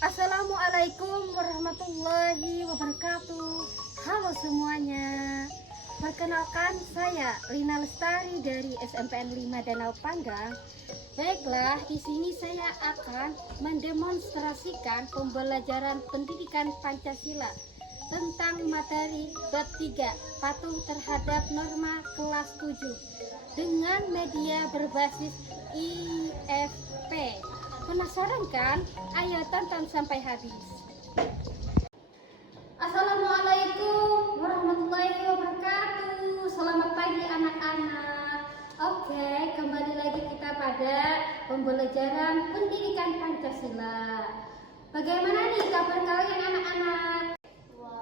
Assalamualaikum warahmatullahi wabarakatuh. Halo semuanya. Perkenalkan, saya Lina Lestari dari SMPN 5 Danau Panggang. Baiklah, di sini saya akan mendemonstrasikan pembelajaran pendidikan Pancasila tentang materi bab 3, patuh terhadap norma kelas 7 dengan media berbasis IFP. Penasaran kan? Ayo tonton sampai habis. Assalamualaikum warahmatullahi wabarakatuh. Selamat pagi anak-anak. Oke, kembali lagi kita pada pembelajaran pendidikan Pancasila. Bagaimana nih kabar kalian anak-anak?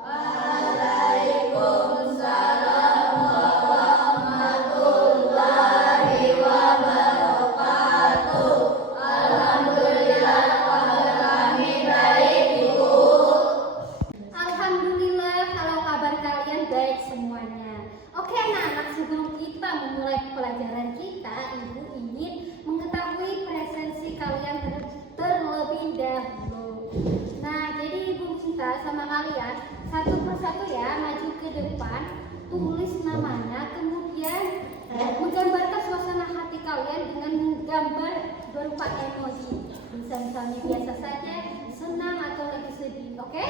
Waalaikumsalam warahmatullahi wabarakatuh. Alhamdulillah, kami baik Ibu. Alhamdulillah kalau kabar kalian baik semuanya. Oke anak-anak, sebelum kita memulai pelajaran kita, Ibu ingin mengetahui presensi kalian terlebih dahulu. Nah, jadi Ibu minta sama kalian satu persatu ya, maju ke depan, tulis namanya, kemudian menggambarkan suasana hati kalian dengan gambar berupa emoji. Bisa misalnya biasa saja, senang atau lagi sedih, oke?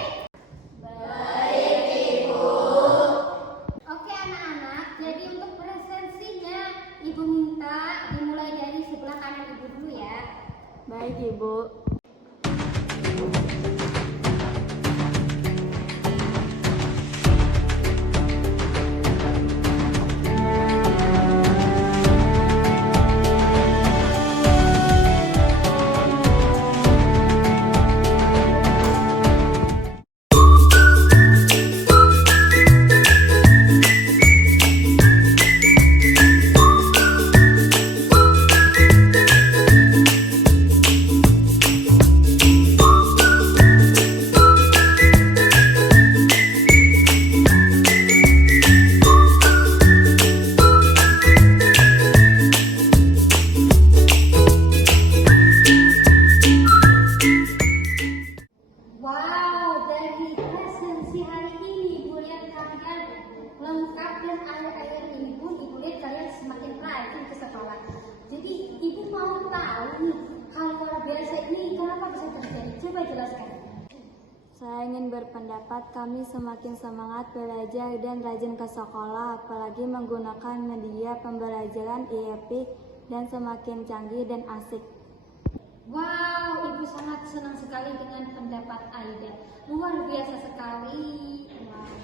Baik Ibu. Oke anak-anak, jadi untuk presensinya Ibu minta dimulai dari sebelah kanan Ibu dulu ya. Baik Ibu. Wow, dari presensi hari ini Ibu lihat kalian lengkap dan akhir-akhir ini pun Ibu lihat kalian semakin rajin ke sekolah. Jadi Ibu mau tahu nih, hal luar biasa ini kenapa bisa terjadi? Coba jelaskan. Saya ingin berpendapat kami semakin semangat belajar dan rajin ke sekolah, apalagi menggunakan media pembelajaran IFP dan semakin canggih dan asik. Wow, Ibu sangat senang sekali dengan pendapat Aida. Luar biasa sekali. Wow.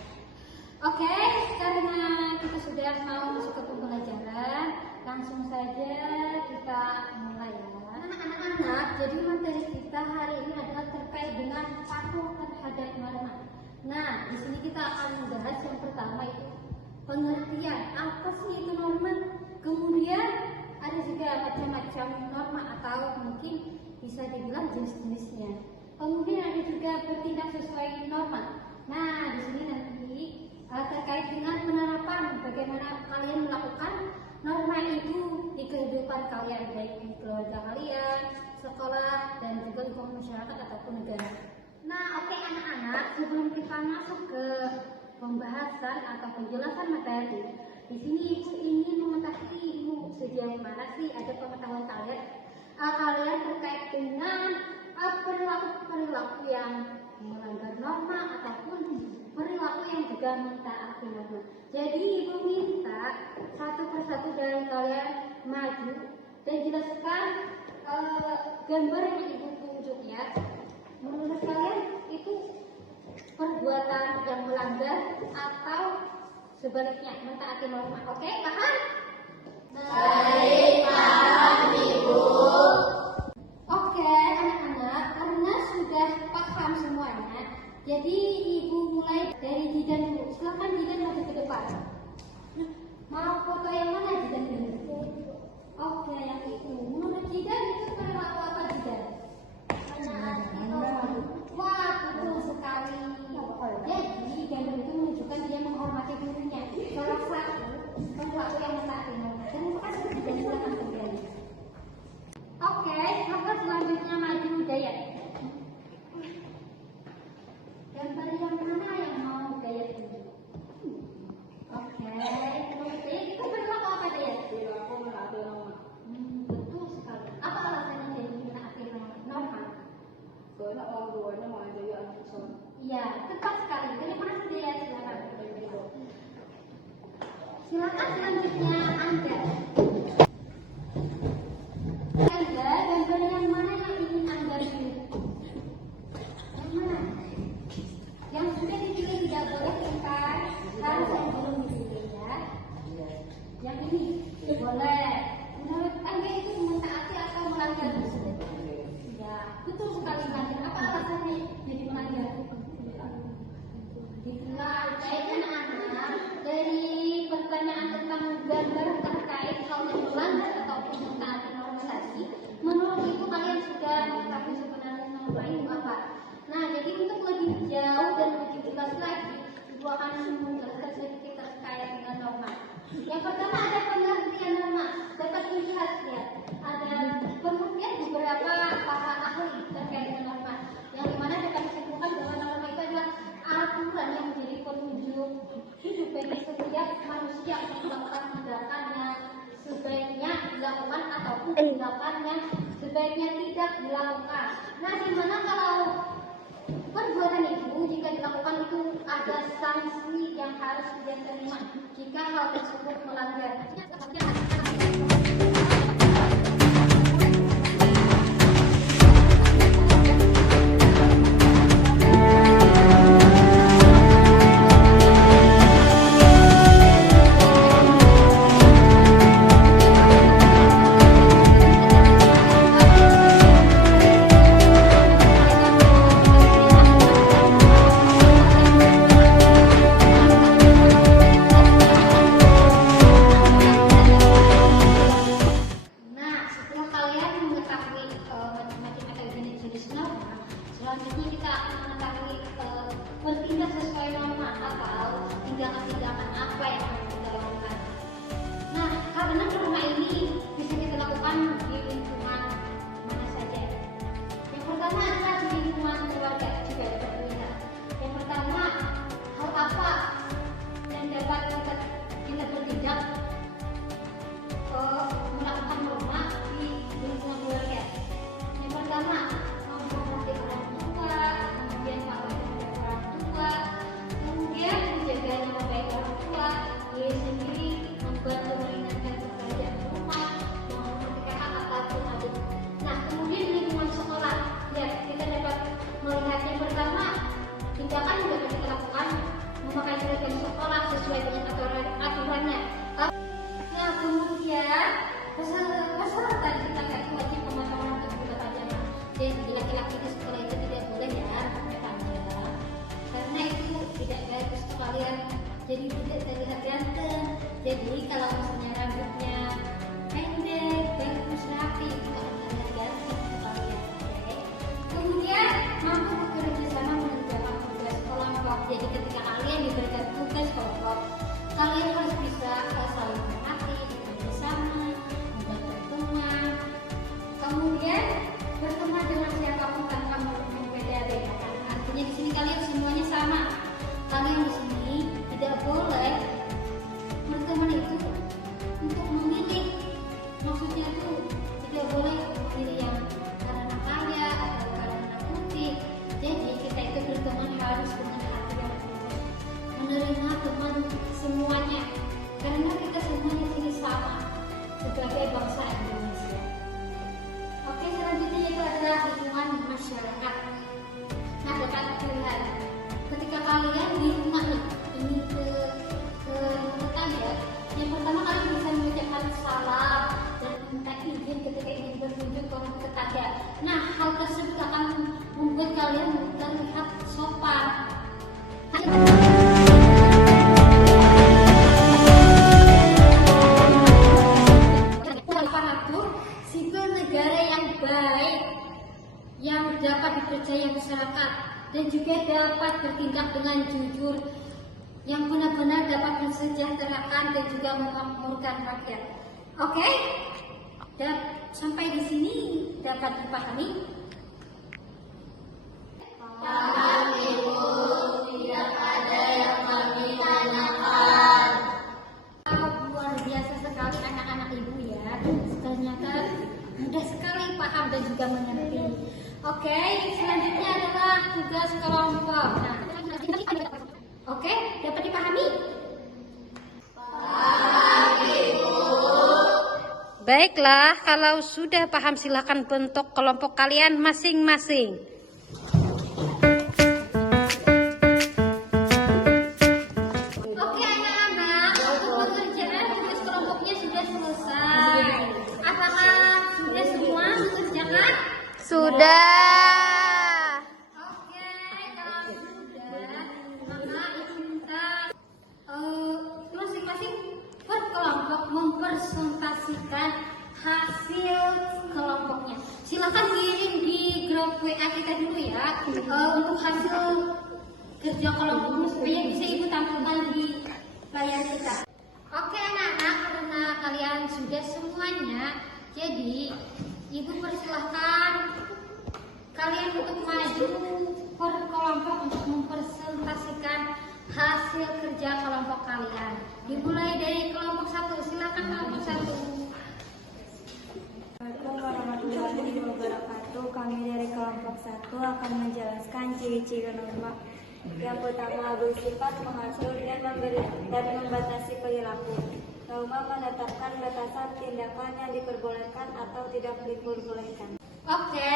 Oke, karena kita sudah mau masuk ke pembelajaran, langsung saja kita mulai ya. Anak-anak, jadi materi kita hari ini adalah terkait dengan patuh terhadap norma. Nah, di sini kita akan membahas yang pertama itu pengertian. Apa sih itu norma? Kemudian ada juga macam-macam norma atau mungkin bisa dibilang jenis-jenisnya. Kemudian ada juga bertindak sesuai norma. Nah, di sini nanti terkait dengan penerapan bagaimana kalian melakukan norma itu di kehidupan kalian, baik di keluarga kalian, sekolah, dan juga lingkungan masyarakat ataupun negara. Nah, oke anak-anak, sebelum kita masuk ke pembahasan atau penjelasan materi, di sini Ibu ingin mengetahui Ibu sejauh mana sih ada pengetahuan kalian terkait dengan perilaku yang melanggar norma ataupun perilaku yang juga mentaati norma. Jadi Ibu minta satu persatu dari kalian maju dan jelaskan gambar yang Ibu tunjuk ya. Menurut kalian itu perbuatan yang melanggar atau sebaliknya mentaati norma? Oke, paham? Baik, paham Ibu. Oke, anak-anak, karena sudah paham semuanya, jadi Ibu mulai dari Jidan dulu. Silakan Jidan maju ke depan. Mau foto yang mana Jidan dulu? Oke, yang itu. Menurut Jidan itu perilaku apa Jidan? Wah, betul sekali. Jadi gambar itu menunjukkan dia menghormati gurunya. Salah satu perilaku yang mentaati norma. Terima kasih Jidan, silakan kembali. Oke, maka selanjutnya maju Hidayat. nak orang tuanya mengajari anak sholat. Iya, tepat sekali. Terima kasih ya, silakan. Silakan selanjutnya Anda. Anda gambar yang mana yang ingin Anda pilih? Yang mana? Yang sudah dipilih tidak boleh kan? Harus yang belum dipilih ya. Yang ini boleh. Menurut Anda itu mentaati atau melanggar? Ya, betul sekali Mbak. Apa alasannya jadi melanggar? Itulah, baik anak-anak, dari pertanyaan tentang gambar terkait hal yang melanggar ataupun mentaati normalisasi, menurut Ibu kalian sudah mengetahui sebenarnya norma itu apa? Nah, jadi untuk lebih jauh dan lebih jelas lagi, Ibu akan menjelaskan sedikit terkait dengan norma. Yang pertama ada pengertian norma. Dapat dilihat ya, ada pengertian beberapa para ahli terkait dengan norma. Yang dimana dapat disimpulkan bahwa norma itu adalah aturan yang menjadi penunjuk hidup bagi setiap manusia untuk melakukan tindakannya sebaiknya dilakukan ataupun tindakannya sebaiknya tidak dilakukan. Nah, dimana kalau perbuatan itu jika dilakukan itu ada sanksi yang harus dia terima jika hal tersebut melanggar. Selanjutnya kita akan mengetahui bertindak sesuai norma atau tindakan-tindakan apa yang harus kita lakukan. Nah, karena norma ini bisa kita lakukan di lingkungan mana saja. Yang pertama adalah di lingkungan keluarga juga dapat dilihat. Yang pertama, hal apa yang dapat kita bertindak melakukan norma di lingkungan keluarga. Yang pertama, menghormati orang tua, kemudian menghormati orang tua, kemudian menjaga nama baik orang tua, diri sendiri, membantu meringankan pekerjaan rumah, menghormati kakak ataupun adik. Nah, kemudian di lingkungan sekolah, ya kita dapat melihat yang pertama, tindakan yang dapat kita lakukan memakai seragam sekolah sesuai dengan aturannya. Nah, kemudian persyaratan kita itu wajib pemantauan untuk buka pajama. Jadi laki-laki di sekolah itu tidak boleh ya pakai panjang, karena itu tidak bagus untuk kalian. Jadi tidak terlihat ganteng. Jadi kalau misalnya rambutnya pendek, bagus rapi, itu akan terlihat ganteng untuk kalian. Oke. Kemudian mampu bekerja sama mengerjakan tugas kelompok. Jadi ketika kalian diberikan tugas kelompok, kalian harus bisa saling mengerti, bekerja sama, menjaga teman. Kemudian berteman dengan siapapun tanpa membeda-bedakan. Artinya di sini kalian semuanya sama. Kalian di sini tidak boleh berteman itu untuk memilih. Maksudnya itu tidak boleh memilih yang karena kaya atau karena putih. Jadi kita itu berteman harus dengan hati yang tulus, menerima teman semuanya, karena kita semuanya di sini sama sebagai bangsa Indonesia. Oke, selanjutnya itu adalah lingkungan masyarakat. Nah, dapat dilihat ketika kalian di rumah ini ke tetangga, yang pertama kalian bisa mengucapkan salam dan minta izin ketika ingin berkunjung ke tetangga. Nah, hal tersebut akan membuat kalian terlihat sopan. Aparatur sipil negara yang baik, yang dapat dipercaya masyarakat dan juga dapat bertindak dengan jujur, yang benar-benar dapat mensejahterakan dan juga memakmurkan rakyat. Oke? Dan sampai di sini dapat dipahami? Paham, Ibu. Tidak ada yang kami tanyakan. Luar biasa sekali anak-anak Ibu ya. Ternyata mudah sekali paham dan juga mengerti. Oke, selanjutnya tugas kelompok. Nah, oke, dapat dipahami? Baiklah, kalau sudah paham silakan bentuk kelompok kalian masing-masing. Oke anak-anak, untuk pekerjaan tugas kelompoknya sudah selesai. Apakah sudah semua mengerjakan? Sudah. Oke, kalau sudah, maka ibu minta masing-masing berkelompok mempresentasikan hasil kelompoknya. Silakan kirim di grup WA kita dulu ya untuk hasil kerja kelompoknya supaya bisa ibu tampilkan di layar kita. Oke anak-anak, karena kalian sudah semuanya, jadi ibu persilahkan kalian untuk maju per kelompok untuk mempresentasikan hasil kerja kelompok kalian. Dimulai dari kelompok 1. Silakan kelompok 1. Assalamualaikum warahmatullahi wabarakatuh. Kami dari kelompok 1 akan menjelaskan ciri-ciri norma. Yang pertama, bersifat mengatur dan membatasi perilaku. Norma menetapkan batasan tindakan yang diperbolehkan atau tidak diperbolehkan. Oke,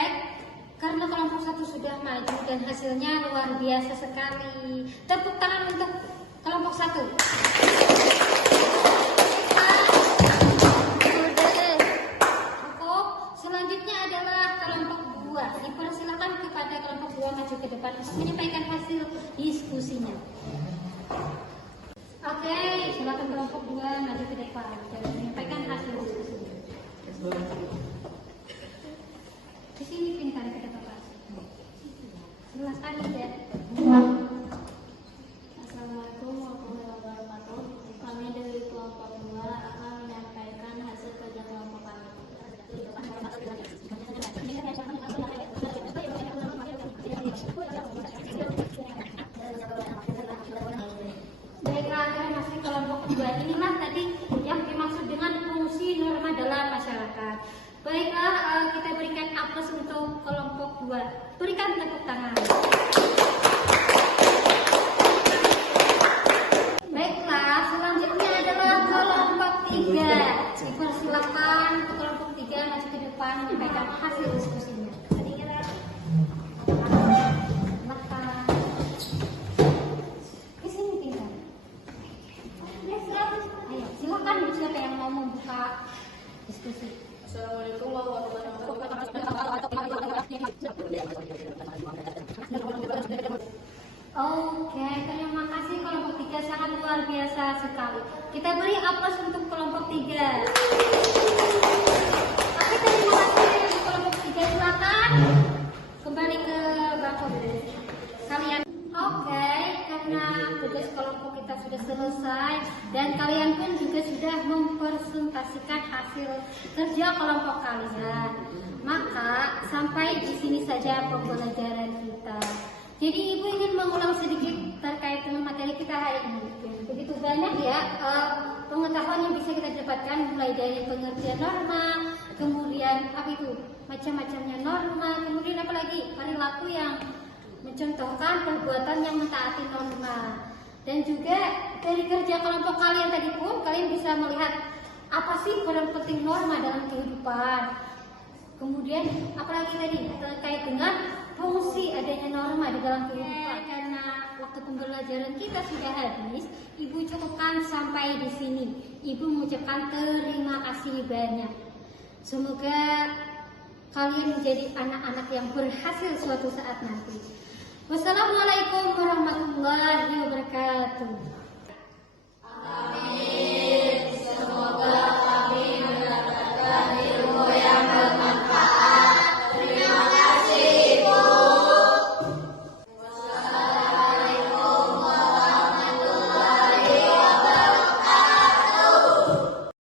karena kelompok 1 sudah maju dan hasilnya luar biasa sekali. Tepuk tangan untuk kelompok 1. Selanjutnya adalah kelompok 2. Dipersilakan kepada kelompok 2 maju ke depan untuk menyampaikan hasil diskusinya. Oke, silakan kelompok 2 maju ke depan dan menyampaikan hasil diskusinya. Di sini pintar kita Bapak. Silakan ya. Assalamualaikum warahmatullahi wabarakatuh. Kami dari kelompok 2 akan menyampaikan hasil kerja kelompok kami. Baiklah, masih kelompok 2. Inilah tadi yang dimaksud dengan fungsi norma dalam masyarakat. Baiklah, kita berikan aplaus untuk kelompok 2. Berikan tepuk tangan. Baiklah, selanjutnya adalah kelompok 3. Dipersilakan kelompok 3 maju ke depan menyampaikan hasil diskusinya. Ke sini tinggal. Ayo, silakan siapa yang mau membuka diskusi. Assalamualaikum warahmatullahi wabarakatuh. Oke, terima kasih kelompok 3 sangat luar biasa sekali. Kita beri aplaus untuk kelompok 3. Oke, terima kasih untuk kelompok 3. Silakan kembali ke bangku kalian. Oke, karena tugas kelompok kita sudah selesai dan kalian pun juga sudah mempresentasikan hasil kerja kelompok kalian. Maka sampai di sini saja pembelajaran kita. Jadi ibu ingin mengulang sedikit terkait dengan materi kita hari ini. Begitu banyak ya pengetahuan yang bisa kita dapatkan, mulai dari pengertian norma, kemudian apa itu macam-macamnya norma, kemudian apalagi perilaku yang mencontohkan perbuatan yang mentaati norma. Dan juga dari kerja kelompok kalian tadi pun kalian bisa melihat apa sih peran penting norma dalam kehidupan. Kemudian apalagi tadi terkait dengan fungsi adanya norma di dalam kehidupan. Karena waktu pembelajaran kita sudah habis, ibu cukupkan sampai di sini. Ibu mengucapkan terima kasih banyak. Semoga kalian menjadi anak-anak yang berhasil suatu saat nanti. Wassalamualaikum warahmatullahi wabarakatuh.